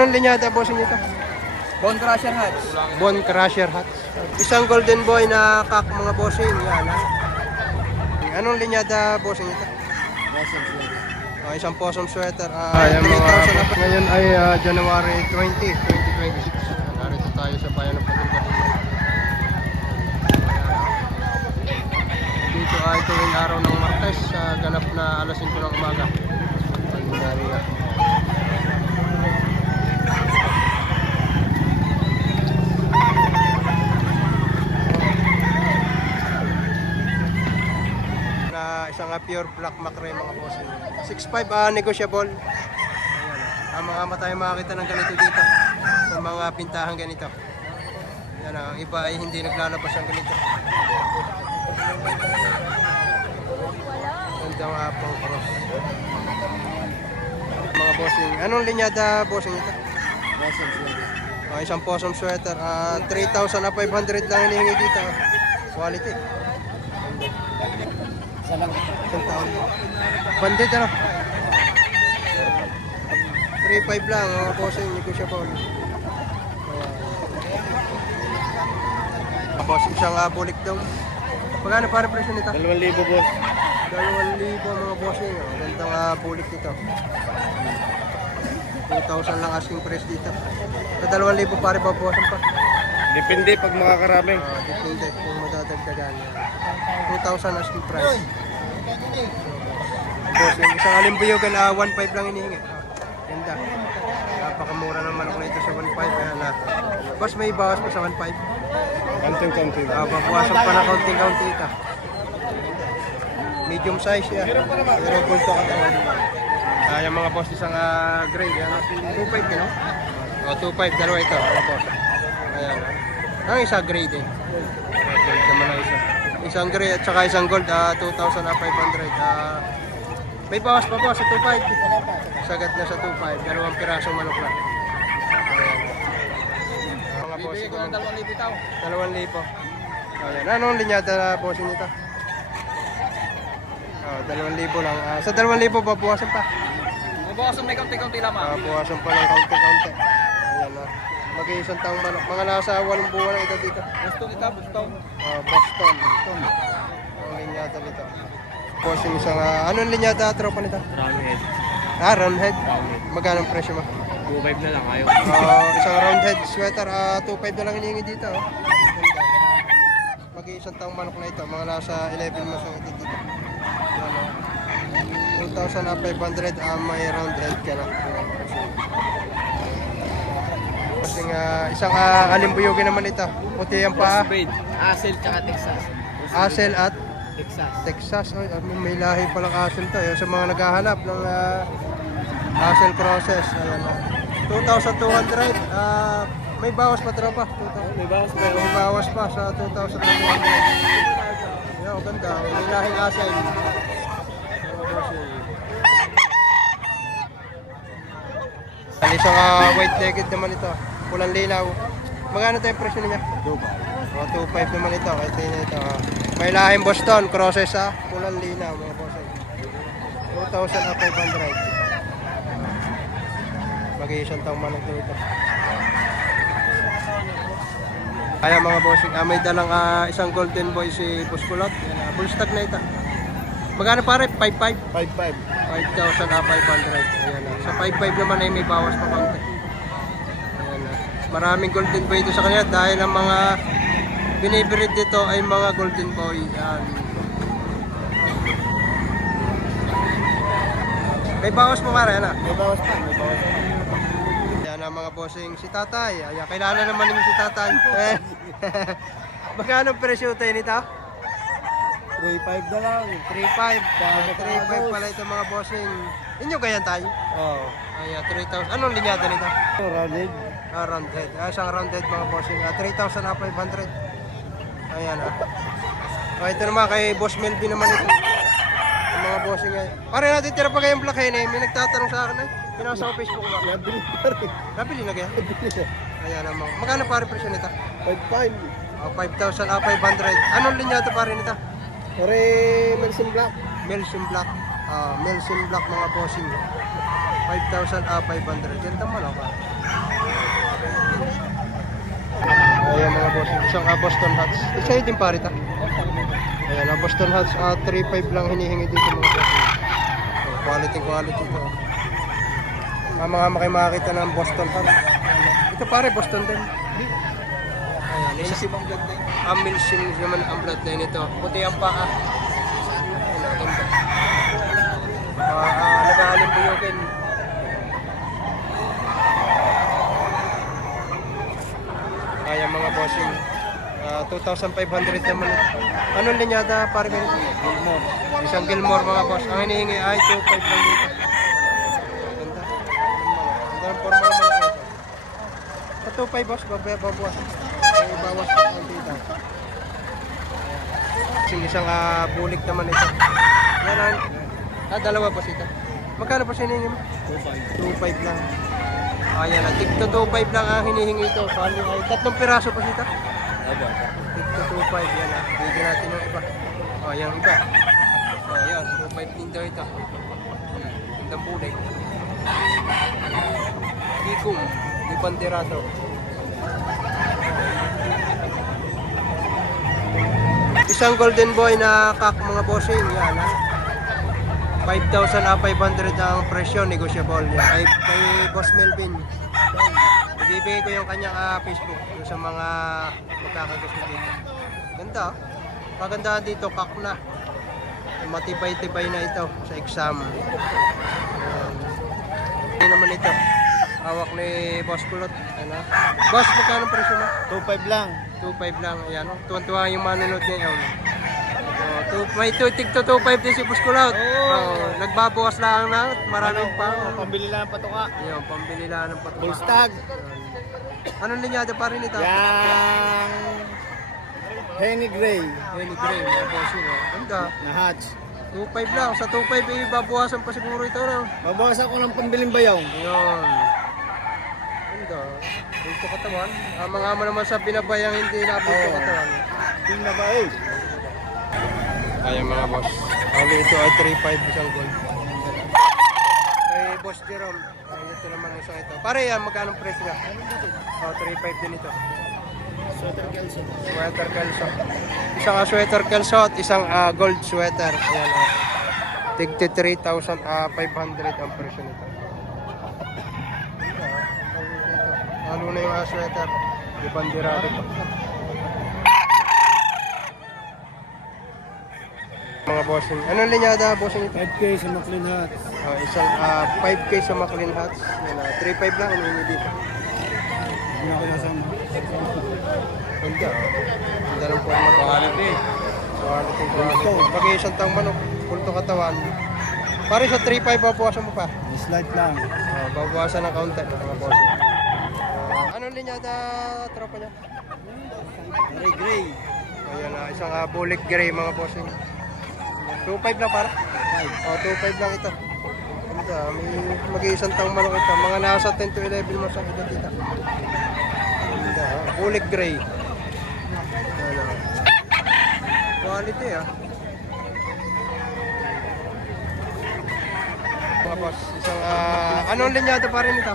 Anong linyada bossing ito? Bone Crusher Hats. Bone Crusher Hats. Isang golden boy na kak mga bossing. Yan ha. Anong linyada bossing ito? Isang possum sweater. Ayan, 3,000 na po. Ngayon ay January 20, 2026. Narito tayo sa bayan ng Patinggalingan. Dito ay tuwing araw ng Martes sa ganap na alas 5 ng umaga. Isang pure black macrae mga bossing. 6.5 negotiable. Ayan, mga tayo makakita ng ganito dito sa mga pintahan ganito. Yan ang iba ay hindi naglalabas ang ganito. Gandang pang cross. Mga bossing. Anong linyada bossing ito? Isang possum sweater. 3,500 lang hinihingi dito. Quality. Isang taon. Bandit ano? 3.5 lang mga bossing, negotiable. Bossing siyang bulik daw. Pagkano para presyo nito? 2,000 boss. 2,000 mga bossing. Gandang bulik nito. 2,000 lang asking price dito. Sa 2,000 pare pa bossing pa. Depende pag makakarami. Depende kung madadagdagan. 2,000 asking price. Bossing, isang alimbuyogan 1.5 lang hinihingi. Ganda. Napakamura naman ako na ito sa 1.5. Ayan na. Boss, may bawas pa sa 1.5. Konting-konting. Babawasan pa na kaunting-kaunti ito. Medium size yan. Pero bulto katawan. Yung mga boss isang gray. 2.5 yun, no? 2.5. Dalawa ito. Mga boss. Ayan. Ang isa gray din. Gold naman ang isa. Isang gray at saka isang gold. 2,500. May bawas pa po sa 2.5. Sagat na sa 2.5. Dalawang pirasong manok lang. Ayan. Mga bossing naman. 2,000 tao. 2,000. Ayan. Anong linyada na bossing nito? 2,000 lang. Sa 2,000 babawasan pa. Mabawasan may kaunti-kaunti lamang. Babawasan pa ng kaunti-kaunti. Ayan na. Mag-iisang taong manok. Mga nasa 8 buwan na ito dito. Boston ito, Boston. Boston. Ang linyada nito. Bossing isang, anong linyada tropa nito? Roundhead. Roundhead. Magkano ang presyo mo? 2,500 na lang ayaw. Isang roundhead sweater, 2.5 na lang hinihingi dito. Mag-iisang taong manok na ito. Mga nasa 11 months ang ito dito. 2,500 may roundhead ka na. Kasi isang alimbuyogin naman ito. Puti ang paa. Asel tsaka Texas. Asel at Texas. Ay, may lahi palang asel to. Sa mga naghahanap ng asel crosses. Ayan, 2,200. May bawas pa tropa. May bawas pa. May bawas pa sa 2,200. Ayan, ganda. May lahing asel. Isang white-legged naman ito. Pulang linaw. Magkano tayo presyo niya? 2.5 naman ito. Ito yun ito. May lahing Boston. Crosses pulang linaw mga bossing. 2,500. Mag-iisang taong manok dito. Kaya mga bossing. May dalang isang golden boy si Puskulot. Full stock na ito. Magkano pare? 5.5? 5,500. 5,500. Ayan na. Sa 5.5 naman ay may bawas pa konti. Ayan na. Maraming golden boy ito sa kanya dahil ang mga binibreed dito ay mga golden boy. Ayan. May bawas pa pare, ano? May bawas pa. Ayan na mga bossing. Si Tatay. Ayan, kailangan naman ninyo si Tatay. Magkano presyo tayo nito? 3,500 na lang. 3.5. 3.5 pala ito mga bossing. Inyo ganyan tayo? Oo. Ayan, 3,000. Anong linyada nito? Roundhead. Roundhead. Isang roundhead mga bossing. 3,500. Ayan ito naman kay Boss Melvin naman ito. Ang mga bossing ay. Pare natin tira pa kayong black hen eh. May nagtatanong sa akin eh. Pinasa ko Facebook ba? Nabili pa rin. Nabili na kaya? Ayan naman. Magkano pare presyo nito? 5,500. 5,500. Anong linyada pare nito? Ore, Melson Black. Melson Black. Melson Black mga bossing. 5,500. Ganda man ako. Isang Boston Hats. Sa'yo din pare ta. Ayan, Boston Hats 3.5 lang hinihingi dito mga bossing. Quality to. Mga kayo makakita ng Boston Hats. Ito pare, Boston din. Ayan, Milsim ang ganda. Milsim naman ang bloodline ito. Puti ang paa. Ayan, ganda. Nag-aalim buyogin. Kaya mga bossing. 2,500 naman. Anong linyada pare ganito? Gilmore. Isang Gilmore mga boss. Ang hinihingi ay 2.5 lang dito. Ganda. Ganda ng forma naman ito. Sa 2.5 boss, babawas. May bawas pa ang dito. Isang bulik naman ito. Yan dalawa boss ito. Magkano po hinihingi mo? 2.5 lang. Ayan na, tigto 2.5 lang ang hinihingi ito. Paano ay 3 piraso po ito? Tigto 2.5 yan ha. Bigyan natin yung iba. O, yung iba. O, yan. 2.5 din daw ito. Gandang bulik. Kikum. Di banderato. Isang golden boy na kak mga bossing. Yan ha. 5,500 ang presyo, negotiable yan. Kay Boss Melvin. Ibibigay ko yung kanyang Facebook yung sa mga magkakagusto dito. Ganda. Pagandahan dito, kak na. Matibay-tibay na ito sa exam. Hindi naman ito. Hawak ni Boss Kulot. Ano? Boss, magkano presyo mo? 2.5 lang. 2.5 lang. Ayan. Tuwan-tuwa yung manunod niya. May tigto 2.5 din si Boss Kulot. Nagbabawas lang na. Maraming pa. Pambili lang ng patuka. Yung pambili lang ng patuka. Bullstag. Anong linyada pa rin ito? Yang Henny Gray. Henny Gray. Mga boss yun. Ganda. Na hatch. 2.5 lang. Sa 2.5 babawasan pa siguro ito. No? Babawas ako ng pambiling bayaw. Yun. Ganda. Dito katawan. Mga ama naman sa binabayang hindi nabito katawan. Ting na ba eh? Ayan mga boss. Ang ito ay 3.5 isang gold. Kay Boss Jerome. Ay, ito naman isang ito. Pare yan, magkano presyo na? 3.5 din ito. Sweater Kelso. Sweater kelso. Isang sweater kelso at isang gold sweater. Ayan. Tigti 3,500 ang presyo nito. Ano na yung sweater? Di bandirado pa. Mga bossing. Anong linyada bossing ito? 5K sa McLean Hats. Isang 5K sa McLean Hats. Yan, 3.5 lang ang dito. Hindi ako nasama. Ganda. Ganda ng forma. Quality. Pag isang taong manok, pulto katawan. Pare sa 3.5 babawasan mo pa. Slight lang. Babawasan ng kaunti. Mga bossing. Anong linyada tropa niya? Gray. Ayan na, isang bulik gray mga bossing. 2.5 lang para? 2.5 lang ito. Ganda, may mag-iisang taong manok ito. Mga nasa 10 to 11 months ang edad dito. Ganda, bulik gray. Ayan, quality Mga boss, isang anong linyada pa rin ito?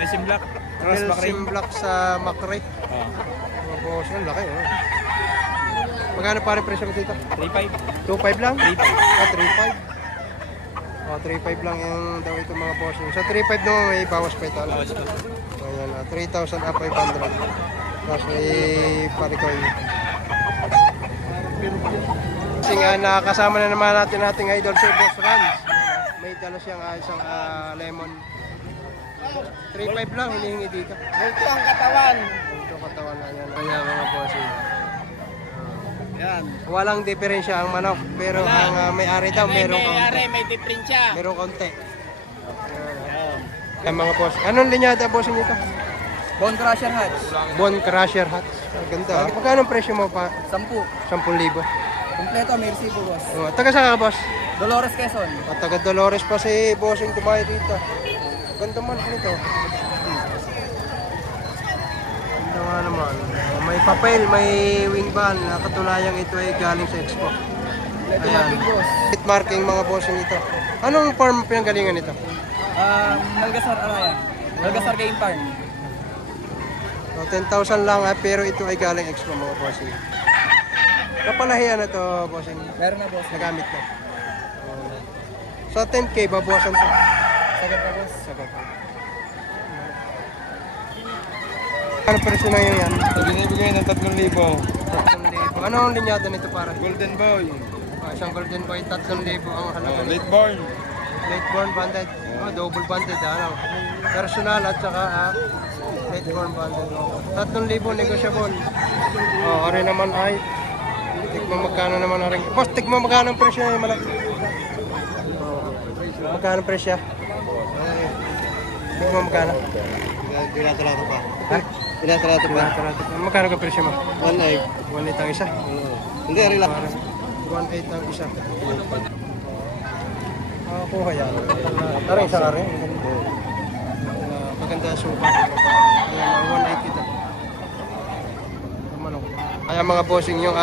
Milsim Black. Milsim Black sa Macrae. Mga boss, ang laki Magkano pa rin presyo mo dito? 3.5. 2.5 lang? 3.5. 3.5 lang yung daw ito mga boss. Sa 3.5 naman may bawas pa ito. Ayan, 3,500. Tapos may parikoy. Kasi nga nakakasama na naman natin ating idol si Boss Rans. May dala siyang isang lemon. 3.5 lang hinihingi dito. Ito ang katawan. Ito katawan na yan. Kaya mga boss. Yan. Walang diferensya ang manok, pero ang may-ari daw meron konti. May diferensya. Meron konti. Ayan mga boss. Anong linyada boss nito? Bone Crusher Hats. Bone Crusher Hats. Ganda. Magkano ang presyo mo pa? 10. 10,000. Kompleto, may resibo, boss. Taga saan ka boss? Dolores Quezon. Taga Dolores pa si bossing tumayo dito. Ganda man nito. Ganda nga naman. May papel, may wing ban. Katulayang ito ay galing sa expo. Ayan. Pit marking mga bossing ito. Anong farm pinanggalingan ito? Malgasar Araya. Malgasar Game Farm. So, 10,000 lang pero ito ay galing expo mga bossing. Kapalahiyan na to bossing. Meron na boss. Nagamit na. Sa 10k, babawasan to. Sagad na boss. Sagot. Ano presyo na yun yan? Binibigay ng 3,000. 3,000. Ano ang linyada nito para? Golden boy. Isang golden boy, 3,000 ang halaga nito. Late born. Late born banded. Double banded ano. Personal at saka late born banded. 3,000 negotiable. Ori naman ay tikman magkano naman na rin. Boss, tikman magkano ang presyo na yung malaki. Magkano ang presyo? Tikman magkano? Tinatrato pa. Ha? Tinatrato pa. Magkano ka presyo mo? 1.8. 1.8 ang isa. Hindi, relax. 1.8 ang isa. Kuha yan. Tara, isa ka rin. Maganda ang suka. Ayan, 1.8 ito. Manok. Kaya mga bossing, yung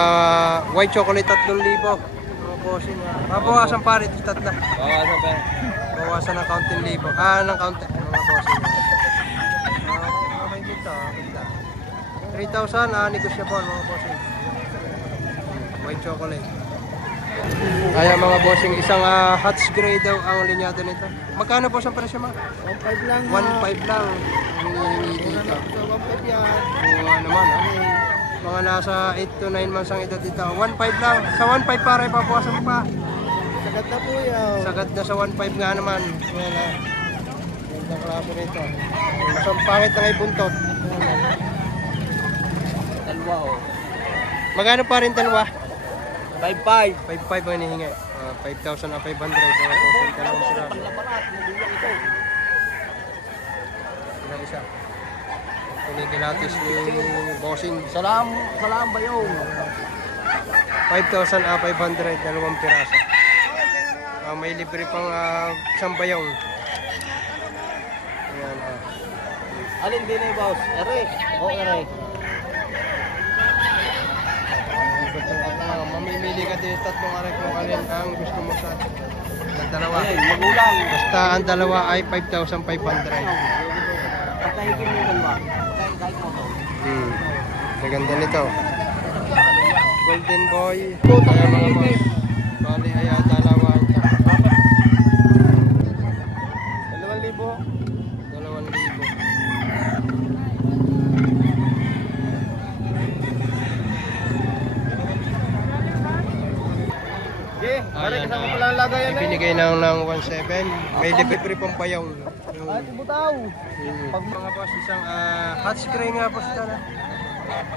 white chocolate 3,000. Mga bossing. Bawasan pa rin, tatla. Bawasan pa. Bawasan ng counting libo. Ng counting. Mga bossing. Okay dito. 3,000, negotiable mga bossing. White chocolate. Kaya mga bossing, isang Hutch Gray daw ang linyado nito. Magkano po sa presyo mo? 1.5 lang. 1.5 lang. Hinihingi dito. So, 1.5 yan. Oo naman mga nasa 8 to 9 months ang edad dito. 1.5 lang. Sa 1.5 pare, papuwasan mo pa. Sagad na po yan. Sagad na sa 1.5 nga naman. Yan na. Gandang klase nito. Masang pangit na ngay buntot. Dalawa oh. Magkano pa rin dalawa? 5.5. 5.5 ang hinihingi. 5,500 mga bossing. Dalawang piraso. Ilang isa? Pinikilatis ni bossing. Salam ba yun? 5,500, dalawang piraso. May libre pang isang bayong. Ayan, Alin din eh boss? Ere. Ere. Mamimili ka din tatlong aray kung alin ang gusto mo sa dalawa. Magulang. Basta ang dalawa ay 5,500. Patahikin mo dalawa. Kahit mo to. Maganda nito. Golden boy. Kaya mga boss. Bali ay dalawa. 2,000. 2,000. Okay, pare Ayan, kasama pala ang lagayan na. ibinigay ng 1,700. May libre pang payong. Butaw. Pag mga boss, isang Hutch Gray nga boss ito na.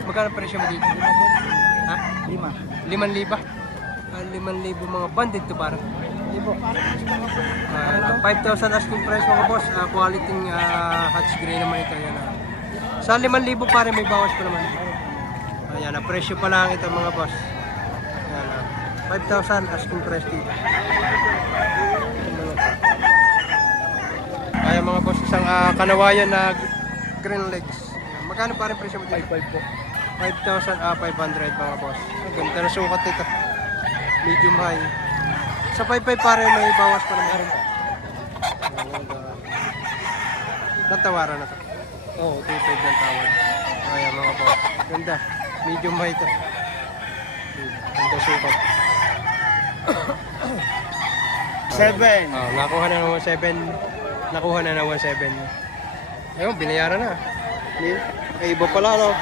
Magkano presyo mo dito? Ha? 5,000. 5,000 mga banded to parang. 5,000 asking price mga boss. Quality Hutch Gray naman ito. Yan, sa 5,000 pare may bawas pa naman. Ayan, presyo pa lang ito mga boss. Ayan, 5,000 asking price dito. Kaya mga boss, isang kanawayan na green legs. Magkano pa rin presyo mo dito? 5.5 po. 5,500 mga boss. Ang ganda na sukat ito. Medium high. Sa 5.5 pare may bawas pa naman. Natawaran na to. Oo, 2.5 ng tawad. Kaya mga boss. Ganda. Medium high ito. Ganda sukat. 7. Nakuha na ng 1,700. Nakuha na ng 1,700. Ayun, binayaran na. Ay, iba pala, no?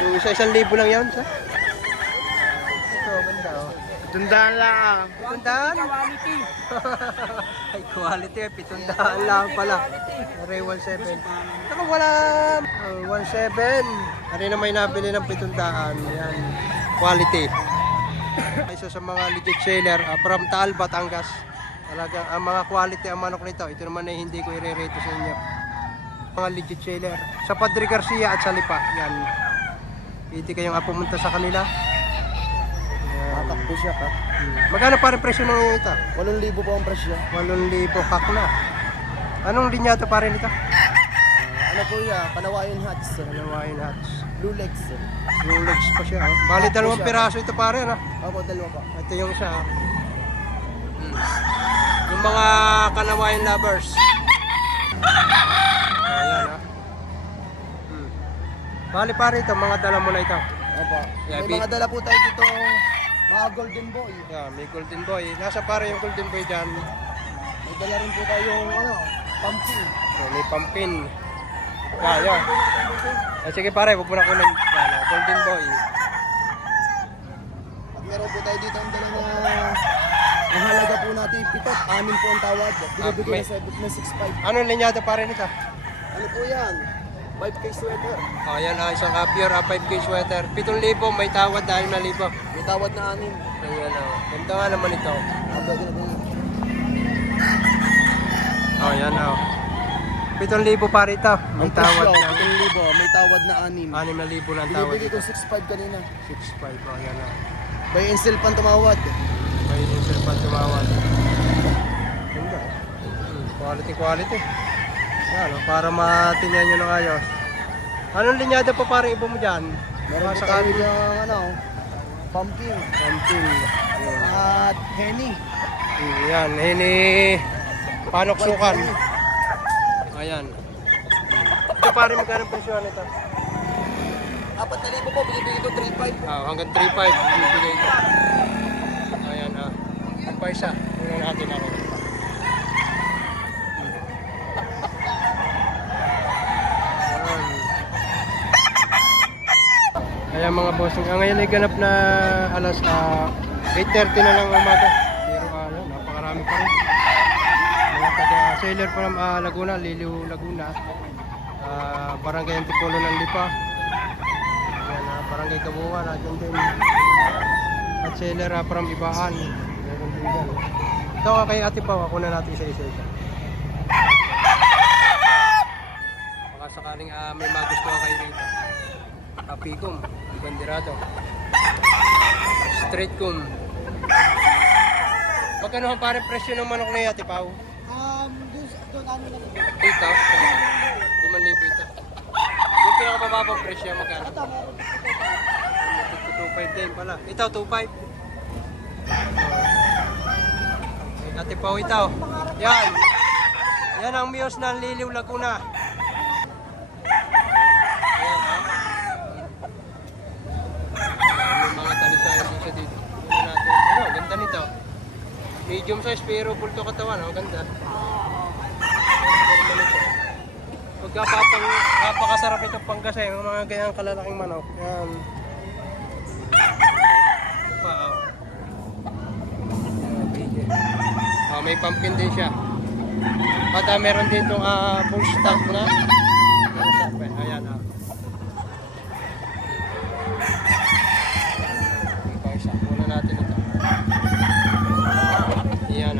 Yung isa 1,000 lang yan, sa? Ito, ganda, oh. Tundaan lang. 700? Ay, quality, 700 lang pala. Aray, 1,700. Ito wala. 1,700. Aray na may nabili ng 700. Yan. Quality. Isa sa mga legit seller from Taal, Batangas. Talagang ang mga quality ang manok nito. Ito naman ay hindi ko i-rate sa inyo. Mga legit seller. Sa Padre Garcia at sa Lipa. Yan. Pwede kayong pumunta sa kanila. Tatakbo siya ka. Magkano pa rin presyo ng ito? 8,000 po ang presyo. 8,000 kak na. Anong linya ito pa rin ito? Ano po siya? Panawayan Hats. Panawayan Hutch. Blue Legs. Blue legs pa siya. Oh. Bali, dalawang piraso ito pare, ano? Opo, dalawa pa. Ito yung isa. Yung mga kanawayan lovers. Ayan, Bali pare ito, mga dala mo na ito. Opo. Yeah, May mga dala po tayo dito, mga golden boy. Yeah, may golden boy. Nasa pare yung golden boy dyan. May dala rin po tayong pumpkin. So, may pumpkin. Yeah. Sige pare, huwag mo na kunin. Golden boy. At meron po tayo dito ang dala na ang halaga po natin, 7, 6 po ang tawad. Binibigay may- na 6.5. Ano linyado pare nito? Ano po yan? 5K sweater. Ayan, isang pure 5K sweater. 7,000, may tawad dahil na libo. May tawad na 6. Ayan o. Ganito nga naman ito. Pwede na po yun. Ayan o. 7,000 pare ito. May Ang tawad presyo, na 7,000, may tawad na 6. 6,000 lang tawad Binibigay ito. ko 6.5 kanina. 6,500. Ayan o. By install pan tumawad. May insel pa tumawad. Ganda. Quality. Yan o. Para matinyan nyo ng ayos. Anong linyado pa parang iba mo dyan? Meron po Sa tayo kanil. yung pumpkin. Pumpkin. Ayan. At henny. Yan, hini panoksukan. Ayan. Ito pare magkano presyo nito? 4,000 po, binibigay ko 3.5. Hanggang 3.5 bibigay ko. Ayan Ang pa isa. Tingnan natin ako. Ayan mga bossing. Ngayon ay ganap na alas 8:30 na lang umaga. Pero napakarami pa rin. Mga taga-seller pa ng Laguna, Liliw, Laguna. Barangay Antipolo ng Lipa. Ayan, Barangay Kabuuan, natin din. At seller from Ibaan. Meron din dyan. Ito kay Ate Pao, ako na natin isa-isa. Baka sakaling may magustuhan kayo dito. Apicum, Bandirado. Straight cum. Magkano ang parang presyo ng manok na Ate Pao? Doon ano lang. Ito, 5,000 ito. Yung pinakamababang presyo magkano? Ito, meron po 2.5 din pala. Ito, 2.5. Ate Pao ito. Yan. Yan ang Miyos ng Liliw, Laguna. Ayan ha. May mga talisayan dito dito. Tingnan natin. Ganda nito. Medium size pero bulto katawan. Ganda. Napakasarap itong panggasay, yung mga ganyang kalalaking manok. Yan. Ito pa, may pumpkin din siya. At meron din itong full stock na. Ayan Ito isa. Muna natin ito. Ayan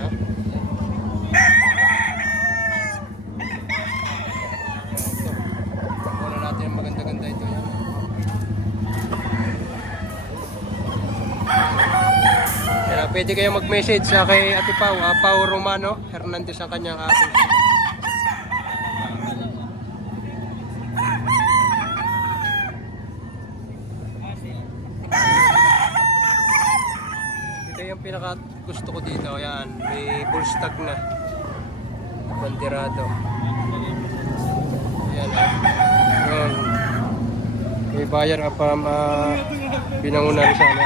Muna natin ang maganda-ganda ito. Yan. Kaya pwede kayo mag-message sa kay Ate Pao, Pao Romano Hernandez ang kanyang address. Ito yung pinaka gusto ko dito. Ayan, may full stock na. Bandirado. Ayan Yun. May buyer binanguna rin sana.